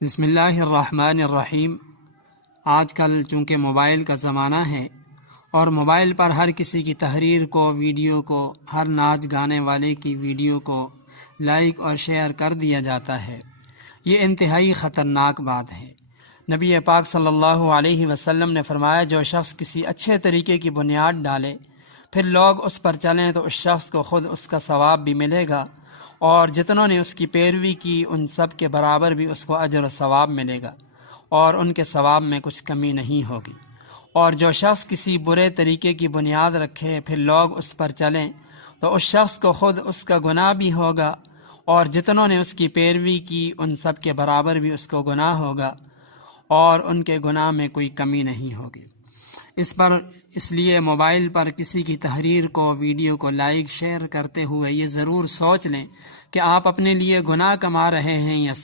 بسم اللہ الرحمن الرحیم۔ آج کل چونکہ موبائل کا زمانہ ہے اور موبائل پر ہر کسی کی تحریر کو، ویڈیو کو، ہر ناچ گانے والے کی ویڈیو کو لائک اور شیئر کر دیا جاتا ہے، یہ انتہائی خطرناک بات ہے۔ نبی پاک صلی اللہ علیہ وسلم نے فرمایا، جو شخص کسی اچھے طریقے کی بنیاد ڈالے پھر لوگ اس پر چلیں تو اس شخص کو خود اس کا ثواب بھی ملے گا، اور جتنوں نے اس کی پیروی کی ان سب کے برابر بھی اس کو اجر و ثواب ملے گا، اور ان کے ثواب میں کچھ کمی نہیں ہوگی۔ اور جو شخص کسی برے طریقے کی بنیاد رکھے پھر لوگ اس پر چلیں تو اس شخص کو خود اس کا گناہ بھی ہوگا، اور جتنوں نے اس کی پیروی کی ان سب کے برابر بھی اس کو گناہ ہوگا، اور ان کے گناہ میں کوئی کمی نہیں ہوگی۔ اس لیے موبائل پر کسی کی تحریر کو، ویڈیو کو لائک شیئر کرتے ہوئے یہ ضرور سوچ لیں کہ آپ اپنے لیے گناہ کما رہے ہیں یا